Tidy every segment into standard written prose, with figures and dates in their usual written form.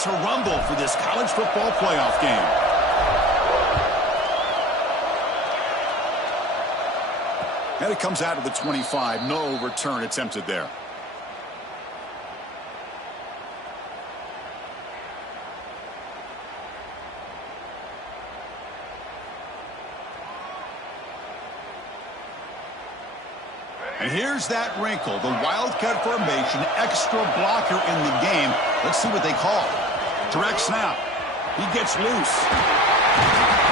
to rumble for this college football playoff game. And it comes out of the 25. No return attempted there. And here's that wrinkle, the Wildcat formation, extra blocker in the game. Let's see what they call. Direct snap. He gets loose.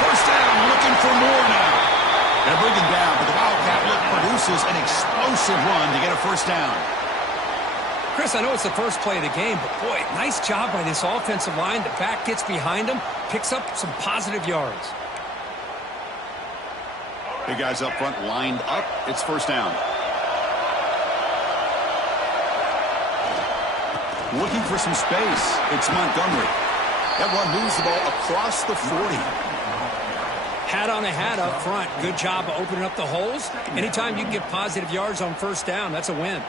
First down, looking for more now. Gonna bring him down, but the Wildcat look produces an explosive run to get a first down. Chris, I know it's the first play of the game, but boy, nice job by this offensive line. The back gets behind him, picks up some positive yards. Big guys up front lined up. It's first down. Looking for some space. It's Montgomery. That one moves the ball across the 40. Hat on a hat up front. Good job of opening up the holes. Anytime you can get positive yards on first down, that's a win.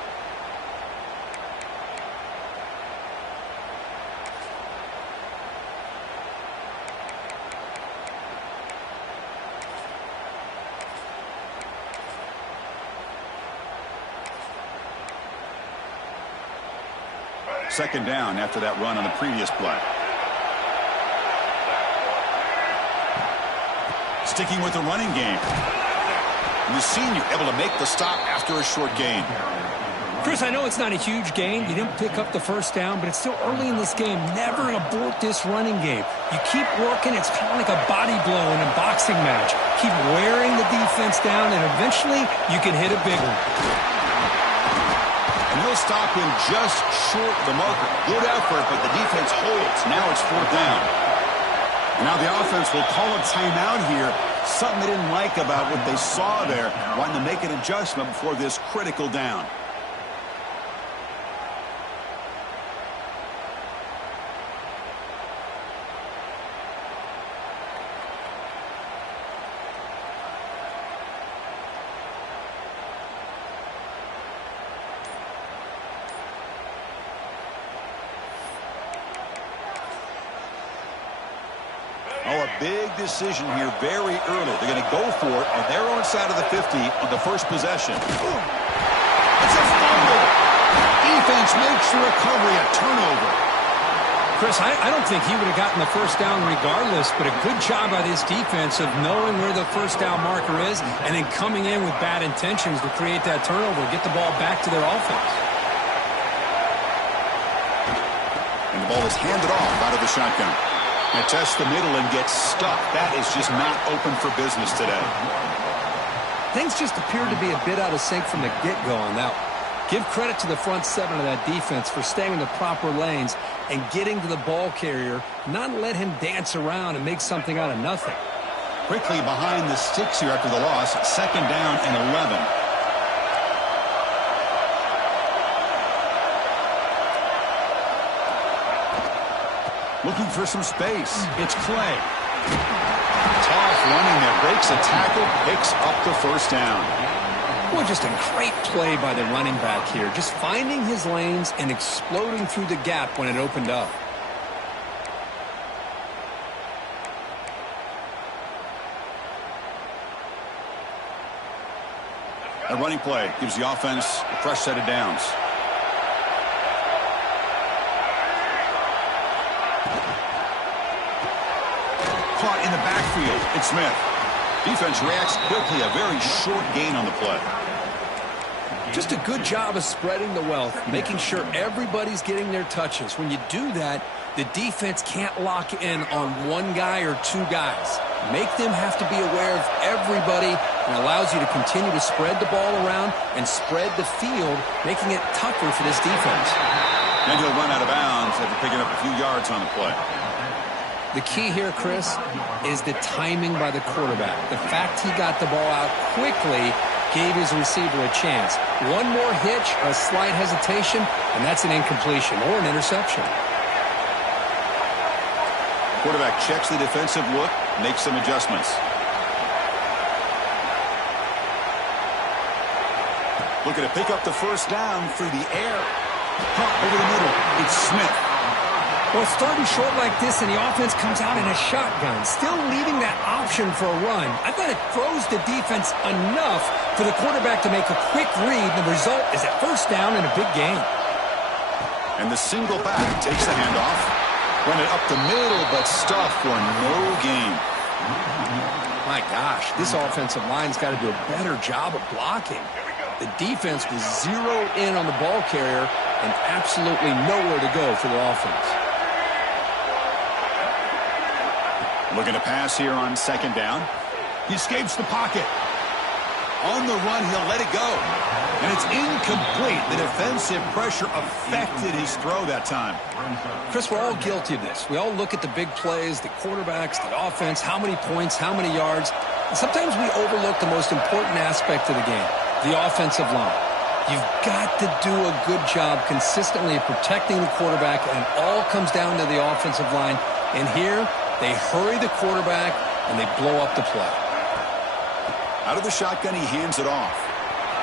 Second down after that run on the previous play. Sticking with the running game. The senior able to make the stop after a short gain. Chris, I know it's not a huge gain. You didn't pick up the first down, but it's still early in this game. Never abort this running game. You keep working. It's kind of like a body blow in a boxing match. Keep wearing the defense down, and eventually you can hit a big one. And he'll stop him just short of the marker. Good effort, but the defense holds. Now it's fourth down. Now the offense will call a timeout here. Something they didn't like about what they saw there. Wanting to make an adjustment before this critical down. Oh, a big decision here very early. They're going to go for it on their own side of the 50 on the first possession. It's a fumble. Defense makes the recovery a turnover. Chris, I don't think he would have gotten the first down regardless, but a good job by this defense of knowing where the first down marker is and then coming in with bad intentions to create that turnover, get the ball back to their offense. And the ball is handed off out of the shotgun. Now test the middle and get stuck. That is just not open for business today. Things just appeared to be a bit out of sync from the get-go on that one. Give credit to the front seven of that defense for staying in the proper lanes and getting to the ball carrier, not let him dance around and make something out of nothing. Quickly behind the sticks here after the loss. Second down and 11. Looking for some space. It's Clay. Tough running there. Breaks a tackle. Picks up the first down. Boy, just a great play by the running back here. Just finding his lanes and exploding through the gap when it opened up. A running play gives the offense a fresh set of downs. Caught in the backfield. It's Smith. Defense reacts quickly. A very short gain on the play. Just a good job of spreading the wealth, making sure everybody's getting their touches. When you do that, the defense can't lock in on one guy or two guys. Make them have to be aware of everybody, and allows you to continue to spread the ball around and spread the field, making it tougher for this defense. And he'll run out of bounds after picking up a few yards on the play. The key here, Chris, is the timing by the quarterback. The fact he got the ball out quickly gave his receiver a chance. One more hitch or a slight hesitation, and that's an incompletion or an interception. Quarterback checks the defensive look, makes some adjustments. Looking to pick up the first down through the air. Caught over the middle. It's Smith. Well, starting short like this and the offense comes out in a shotgun, still leaving that option for a run. I thought it throws the defense enough for the quarterback to make a quick read. The result is a first down in a big game. And the single back takes the handoff. Run it up the middle, but stuffed for no gain. My gosh, this offensive line's got to do a better job of blocking. The defense was zero in on the ball carrier and absolutely nowhere to go for the offense. Looking to pass here on second down. He escapes the pocket. On the run, he'll let it go. And it's incomplete. The defensive pressure affected his throw that time. Chris, we're all guilty of this. We all look at the big plays, the quarterbacks, the offense, how many points, how many yards. And sometimes we overlook the most important aspect of the game, the offensive line. You've got to do a good job consistently of protecting the quarterback, and it all comes down to the offensive line. And here, they hurry the quarterback, and they blow up the play. Out of the shotgun, he hands it off.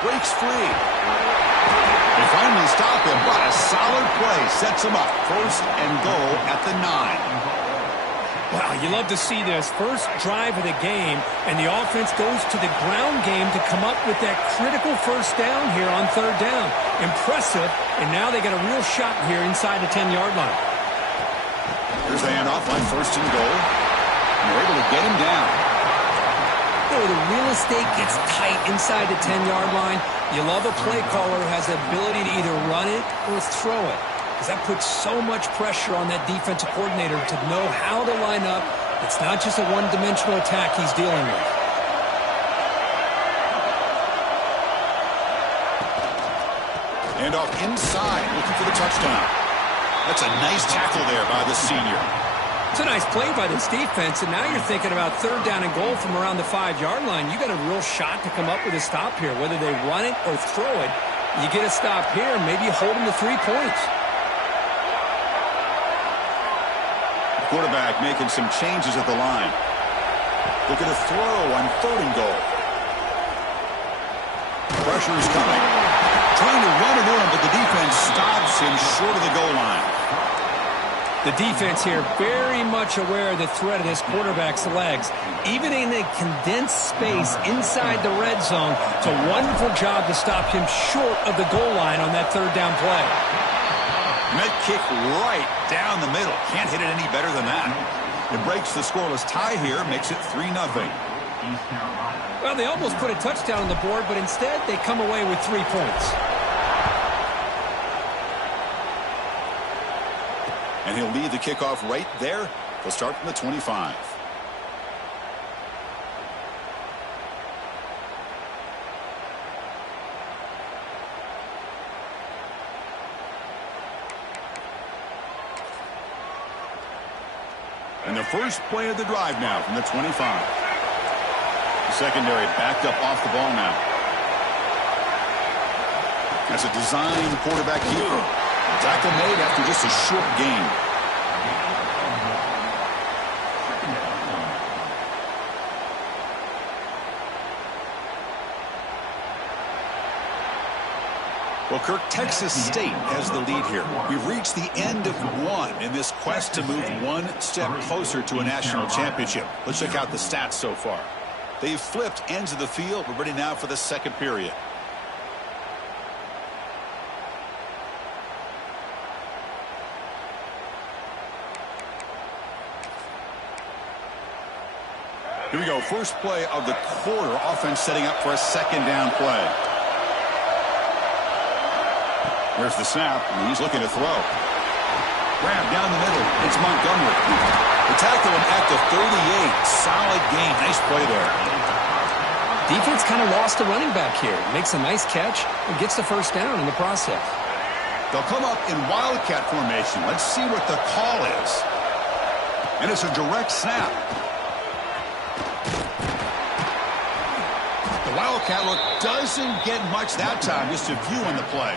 Breaks free. They finally stop him. What a solid play. Sets him up. First and goal at the 9. Wow, you love to see this. First drive of the game, and the offense goes to the ground game to come up with that critical first down here on third down. Impressive, and now they got a real shot here inside the 10-yard line. Here's the handoff on first and goal. And they're able to get him down. The real estate gets tight inside the 10-yard line. You love a play caller who has the ability to either run it or throw it, because that puts so much pressure on that defensive coordinator to know how to line up. It's not just a one-dimensional attack he's dealing with. And off inside, looking for the touchdown. That's a nice tackle there by the senior. It's a nice play by this defense, and now you're thinking about third down and goal from around the 5-yard line. You got a real shot to come up with a stop here. Whether they run it or throw it, you get a stop here, maybe you hold them to 3 points. The quarterback making some changes at the line. Looking to throw on third and goal. Pressure is coming. Trying to run it in, but the defense stops him short of the goal line. The defense here very much aware of the threat of this quarterback's legs. Even in a condensed space inside the red zone, it's a wonderful job to stop him short of the goal line on that third down play. And that kick right down the middle. Can't hit it any better than that. It breaks the scoreless tie here, makes it 3-0. Well, they almost put a touchdown on the board, but instead they come away with 3 points. And he'll lead the kickoff right there. He'll start from the 25. And the first play of the drive now from the 25. The secondary backed up off the ball now. That's a design quarterback keeper. Tackle made after just a short gain. Well, Kirk, Texas State has the lead here. We've reached the end of one in this quest to move one step closer to a national championship. Let's check out the stats so far. They've flipped ends of the field. We're ready now for the second period. Here we go. First play of the quarter. Offense setting up for a second down play. There's the snap, and he's looking to throw. Grab down the middle. It's Montgomery. The tackle him at the 38. Solid game. Nice play there. Defense kind of lost the running back here. Makes a nice catch and gets the first down in the process. They'll come up in Wildcat formation. Let's see what the call is. And it's a direct snap. The Wildcat look doesn't get much that time. Just a few on the play.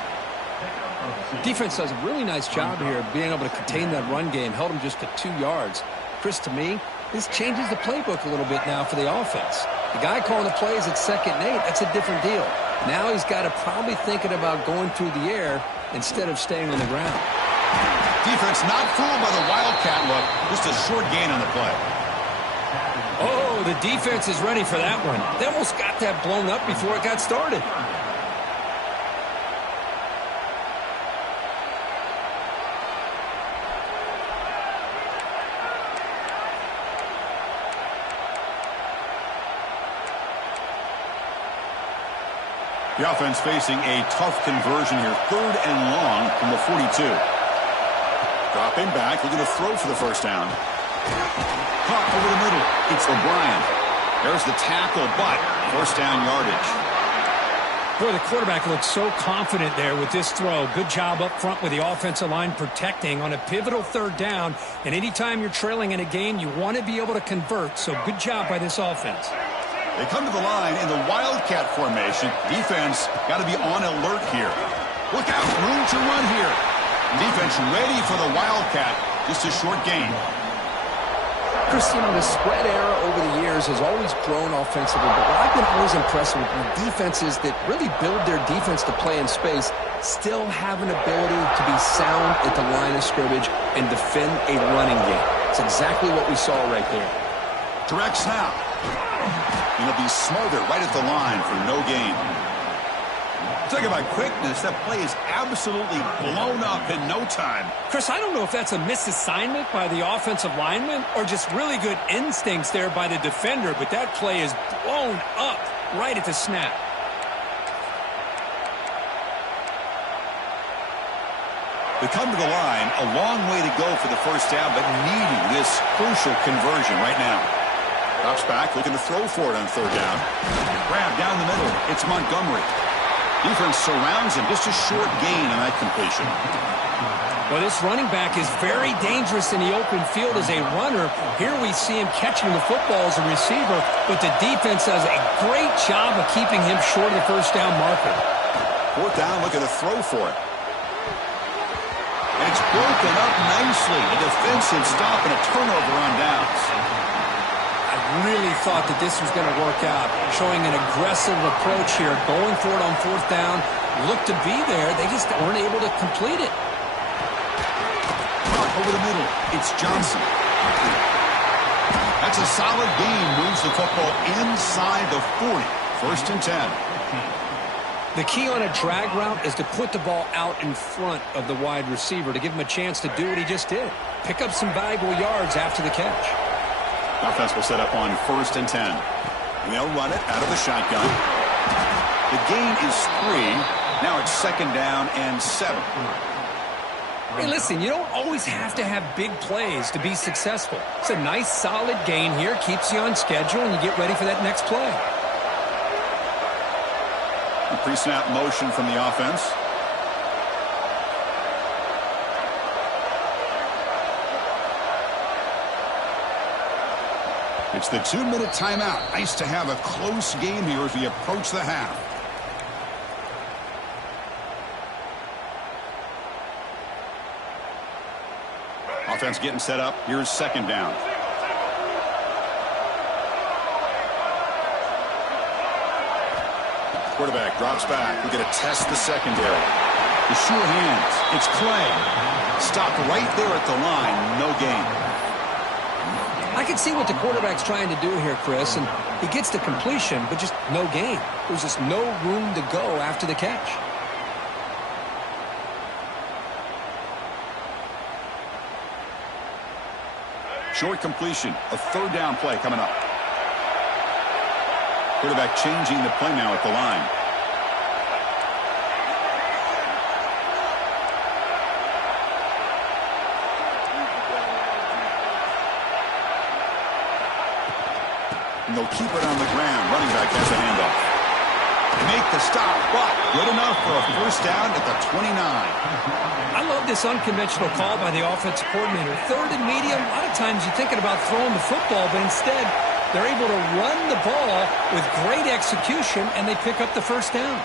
Defense does a really nice job here of being able to contain that run game. Held him just to 2 yards. Chris, to me, this changes the playbook a little bit now for the offense. The guy calling the plays at 2nd and 8, that's a different deal. Now he's got to probably thinking about going through the air instead of staying on the ground. Defense not fooled by the Wildcat look. Just a short gain on the play. Oh, the defense is ready for that one. They almost got that blown up before it got started. The offense facing a tough conversion here. 3rd and long from the 42. Dropping back, looking to throw for the first down. Caught over the middle. It's O'Brien. There's the tackle, but first down yardage. Boy, the quarterback looks so confident there with this throw. Good job up front with the offensive line protecting on a pivotal 3rd down. And anytime you're trailing in a game, you want to be able to convert. So good job by this offense. They come to the line in the Wildcat formation. Defense got to be on alert here. Look out, room to run here. Defense ready for the Wildcat. Just a short gain. Chris, you know, the spread era over the years has always grown offensively, but what I've been always impressed with defenses that really build their defense to play in space still have an ability to be sound at the line of scrimmage and defend a running game. It's exactly what we saw right there. Direct snap. And he'll be smothered right at the line for no gain. Talk about quickness. That play is absolutely blown up in no time. Chris, I don't know if that's a misassignment by the offensive lineman or just really good instincts there by the defender, but that play is blown up right at the snap. They come to the line, a long way to go for the first down, but needing this crucial conversion right now. Drops back, looking to throw for it on 3rd down. Grab down the middle. It's Montgomery. Defense surrounds him. Just a short gain on that completion. Well, this running back is very dangerous in the open field as a runner. Here we see him catching the football as a receiver, but the defense does a great job of keeping him short of the first down marker. 4th down, looking to throw for it. And it's broken up nicely. A defensive stop and a turnover on downs. I really thought that this was going to work out, showing an aggressive approach here, going for it on 4th down. Looked to be there. They just weren't able to complete it. Over the middle, it's Johnson. That's a solid gain. Moves the football inside the 40. 1st and 10. The key on a drag route is to put the ball out in front of the wide receiver to give him a chance to do what he just did. Pick up some valuable yards after the catch. Offense will set up on 1st and 10. And they'll run it out of the shotgun. The gain is 3. Now it's 2nd down and 7. Hey, listen, you don't always have to have big plays to be successful. It's a nice, solid gain here. Keeps you on schedule, and you get ready for that next play. Pre-snap motion from the offense. It's the 2-minute timeout. Nice to have a close game here as we approach the half. Offense getting set up. Here's 2nd down. Quarterback drops back. We're going to test the secondary. The sure hands. It's Clay. Stopped right there at the line. No gain. I can see what the quarterback's trying to do here, Chris, and he gets the completion, but just no gain. There's just no room to go after the catch. Short completion. A 3rd down play coming up. Quarterback changing the play now at the line. And they'll keep it on the ground. Running back has a handoff. Make the stop, but good enough for a first down at the 29. I love this unconventional call by the offensive coordinator. 3rd and medium, a lot of times you're thinking about throwing the football, but instead they're able to run the ball with great execution, and they pick up the first down.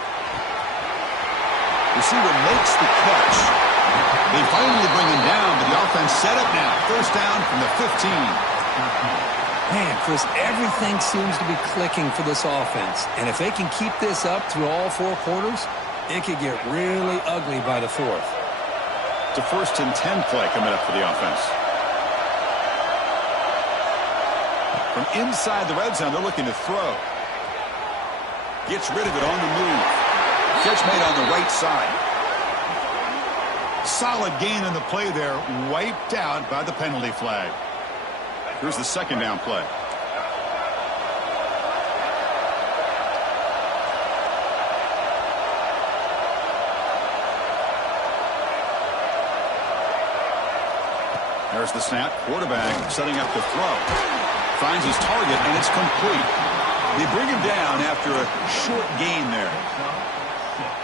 Receiver makes the catch. They finally bring him down, but the offense set up now. First down from the 15. Man, Chris, everything seems to be clicking for this offense. And if they can keep this up through all 4 quarters, it could get really ugly by the 4th. It's a 1st and 10 play coming up for the offense. From inside the red zone, they're looking to throw. Gets rid of it on the move. Catch made on the right side. Solid gain in the play there, wiped out by the penalty flag. Here's the 2nd down play. There's the snap. Quarterback setting up to throw. Finds his target, and it's complete. They bring him down after a short gain there.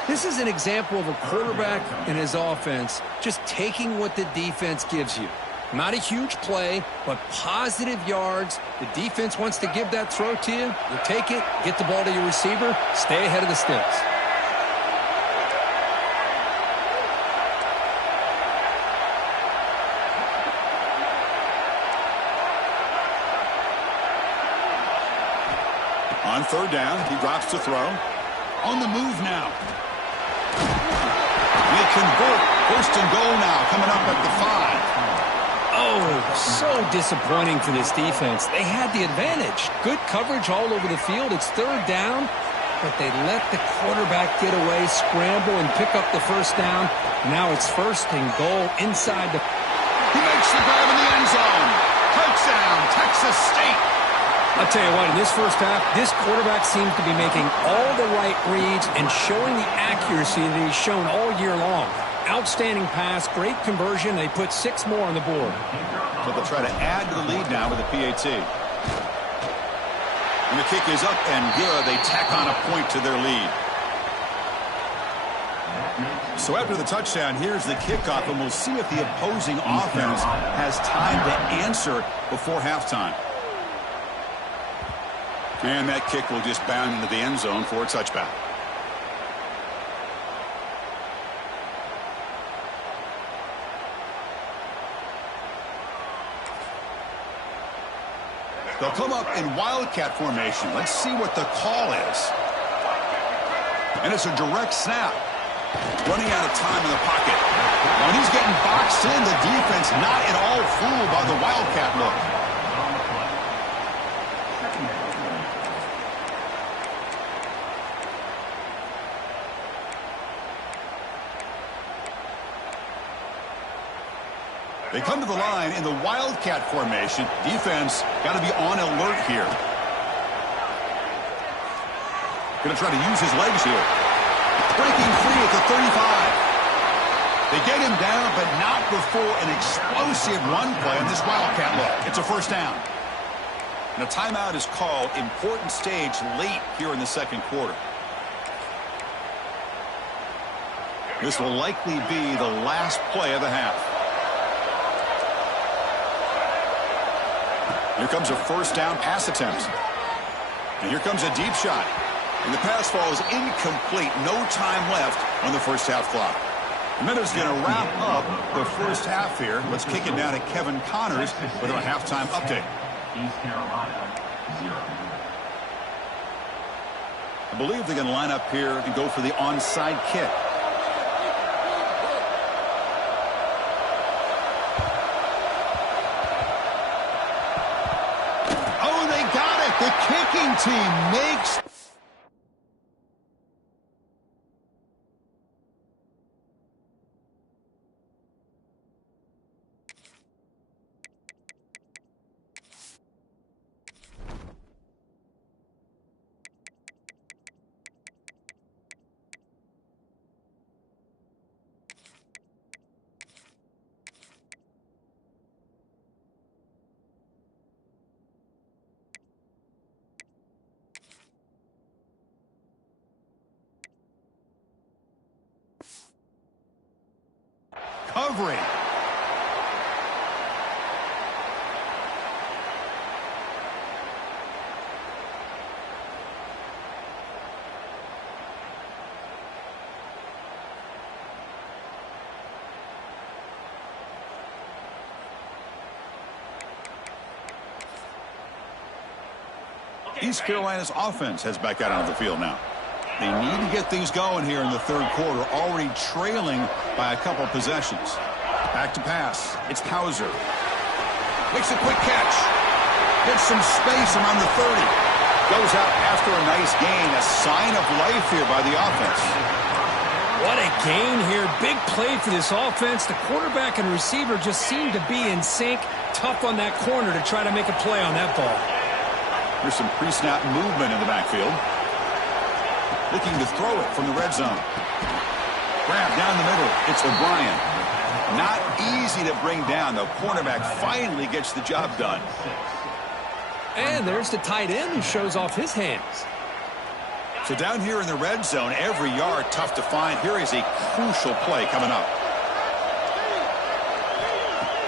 This is an example of a quarterback and his offense just taking what the defense gives you. Not a huge play, but positive yards. The defense wants to give that throw to you. You take it, get the ball to your receiver, stay ahead of the sticks. On 3rd down, he drops to throw. On the move now. They convert. 1st and goal now, coming up at the 5. Oh, so disappointing for this defense. They had the advantage. Good coverage all over the field. It's 3rd down, but they let the quarterback get away, scramble, and pick up the 1st down. Now it's 1st and goal inside the... He makes the grab in the end zone. Touchdown, Texas State. I'll tell you what, in this 1st half, this quarterback seems to be making all the right reads and showing the accuracy that he's shown all year long. Outstanding pass, great conversion. They put 6 more on the board. So they'll try to add to the lead now with the PAT. And the kick is up and good. They tack on a point to their lead. So after the touchdown, here's the kickoff, and we'll see if the opposing offense has time to answer before halftime. And that kick will just bound into the end zone for a touchback. They'll come up in Wildcat formation. Let's see what the call is. And it's a direct snap. Running out of time in the pocket. When he's getting boxed in, the defense not at all fooled by the Wildcat look. They come to the line in the Wildcat formation. Defense got to be on alert here. Going to try to use his legs here. Breaking free at the 35. They get him down, but not before an explosive run play on this Wildcat look. It's a 1st down. And a timeout is called. Important stage late here in the 2nd quarter. This will likely be the last play of the half. Here comes a 1st down pass attempt. And here comes a deep shot. And the pass falls incomplete. No time left on the 1st half clock. And that is going to wrap up the 1st half here. Let's kick it down to Kevin Connors with a halftime update. East Carolina, 0. I believe they're going to line up here and go for the onside kick. The kicking team makes... covering. East Carolina's offense heads back out onto the field now. They need to get things going here in the 3rd quarter, already trailing by a couple possessions. Back to pass. It's Hauser. Makes a quick catch. Gets some space around the 30. Goes out after a nice gain. A sign of life here by the offense. What a gain here. Big play for this offense. The quarterback and receiver just seem to be in sync. Tough on that corner to try to make a play on that ball. Here's some pre-snap movement in the backfield. Looking to throw it from the red zone. Grab down the middle. It's O'Brien. Not easy to bring down. The cornerback finally gets the job done. And there's the tight end who shows off his hands. So down here in the red zone, every yard tough to find. Here is a crucial play coming up.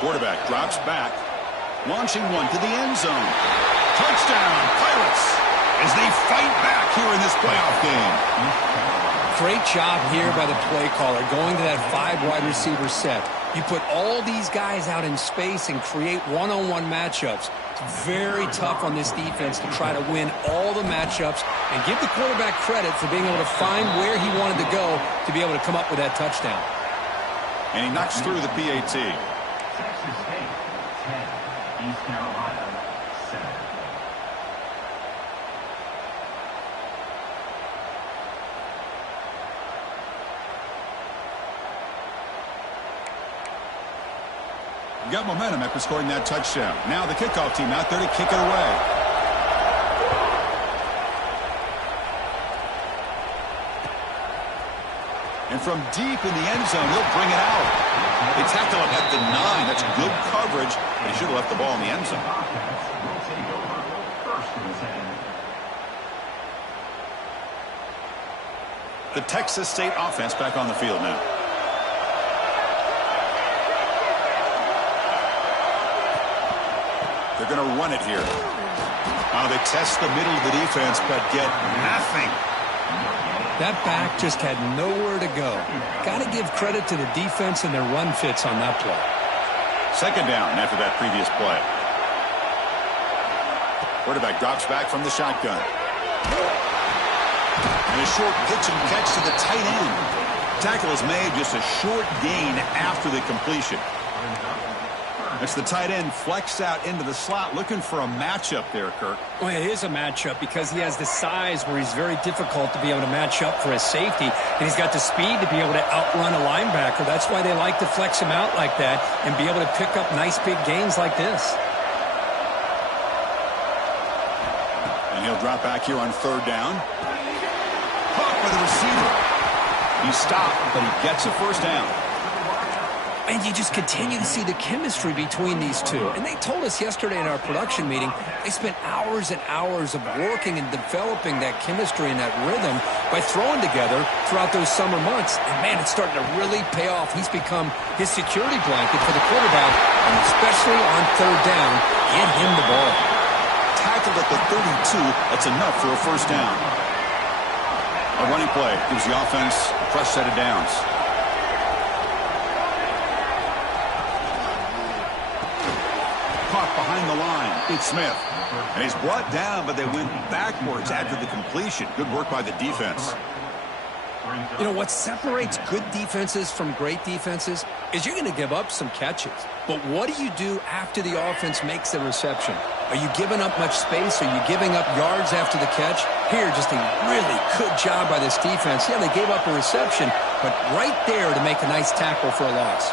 Quarterback drops back. Launching one to the end zone. Touchdown, Pirates, as they fight back here in this playoff game. Great job here by the play caller, going to that 5 wide receiver set. You put all these guys out in space and create one-on-one matchups. It's very tough on this defense to try to win all the matchups and give the quarterback credit for being able to find where he wanted to go to be able to come up with that touchdown. And he knocks through the PAT. Texas State, 10. East Carolina, 7. Got momentum after scoring that touchdown. Now the kickoff team out there to kick it away. And from deep in the end zone, he'll bring it out. They tackle him at the 9. That's good coverage. They should have left the ball in the end zone. The Texas State offense back on the field now. They're going to run it here. They test the middle of the defense, but get nothing. That back just had nowhere to go. Got to give credit to the defense and their run fits on that play. Second down after that previous play. Quarterback drops back from the shotgun. And a short pitch and catch to the tight end. Tackle is made, just a short gain after the completion. It's the tight end flexed out into the slot, looking for a matchup there, Kirk. Well, it is a matchup because he has the size where he's very difficult to be able to match up for his safety, and he's got the speed to be able to outrun a linebacker. That's why they like to flex him out like that and be able to pick up nice big gains like this. And he'll drop back here on third down. Caught by the receiver. He stopped, but he gets a first down. And you just continue to see the chemistry between these two. And they told us yesterday in our production meeting, they spent hours and hours of working and developing that chemistry and that rhythm by throwing together throughout those summer months. And, man, it's starting to really pay off. He's become his security blanket for the quarterback, and especially on third down, get him the ball. Tackled at the 32, that's enough for a first down. A running play gives the offense a fresh set of downs. Caught behind the line. It's Smith. And he's brought down, but they went backwards after the completion. Good work by the defense. You know, what separates good defenses from great defenses is you're going to give up some catches. But what do you do after the offense makes the reception? Are you giving up much space? Are you giving up yards after the catch? Here, just a really good job by this defense. Yeah, they gave up a reception, but right there to make a nice tackle for a loss.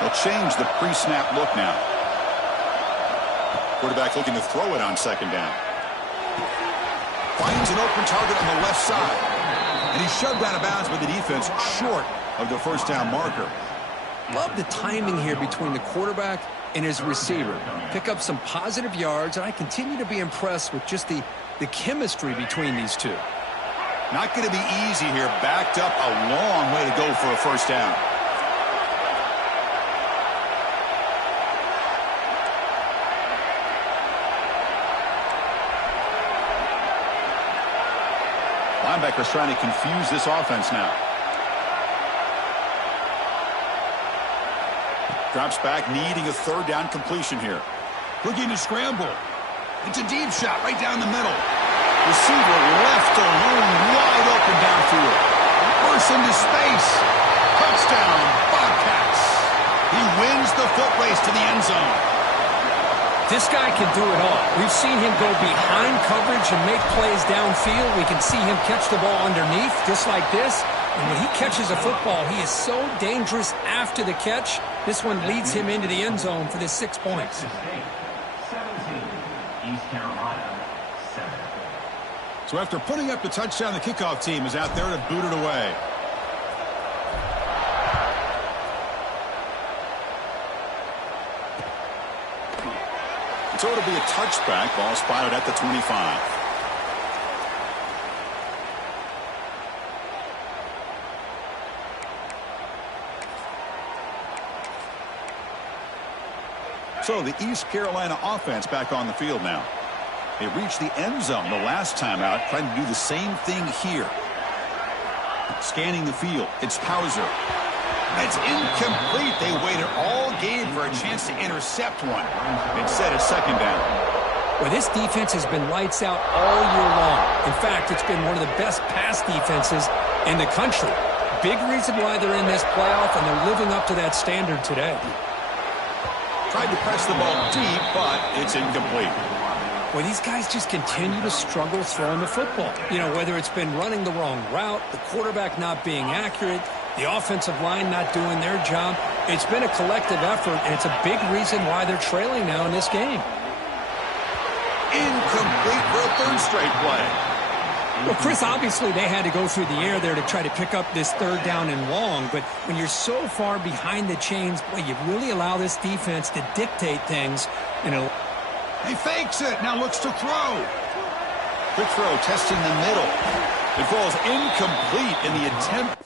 They'll change the pre-snap look now. Quarterback looking to throw it on second down. Finds an open target on the left side. And he's shoved out of bounds by the defense short of the first down marker. Love the timing here between the quarterback and his receiver. Pick up some positive yards, and I continue to be impressed with just the chemistry between these two. Not going to be easy here. Backed up a long way to go for a first down. Linebackers trying to confuse this offense now. Drops back, needing a third down completion here. Looking to scramble. It's a deep shot right down the middle. Receiver left alone, wide open downfield. Bursts into space. Touchdown, Bobcats. He wins the foot race to the end zone. This guy can do it all. We've seen him go behind coverage and make plays downfield. We can see him catch the ball underneath, just like this. And when he catches a football, he is so dangerous after the catch. This one leads him into the end zone for this 6 points. 17, East Carolina, 7. So after putting up the touchdown, the kickoff team is out there to boot it away. So it'll be a touchback. Ball spotted at the 25. So the East Carolina offense back on the field now. They reached the end zone the last time out, trying to do the same thing here. Scanning the field, it's Pauser. It's incomplete. They waited all game for a chance to intercept one. Instead of second down. Well, this defense has been lights out all year long. In fact, it's been one of the best pass defenses in the country. Big reason why they're in this playoff, and they're living up to that standard today. Tried to press the ball deep, but it's incomplete. Well, these guys just continue to struggle throwing the football. You know, whether it's been running the wrong route, the quarterback not being accurate, the offensive line not doing their job. It's been a collective effort, and it's a big reason why they're trailing now in this game. Incomplete for a third straight play. Well, Chris, obviously they had to go through the air there to try to pick up this third down and long, but when you're so far behind the chains, boy, you really allow this defense to dictate things. He fakes it, now looks to throw. Quick throw, testing the middle. It falls incomplete in the attempt.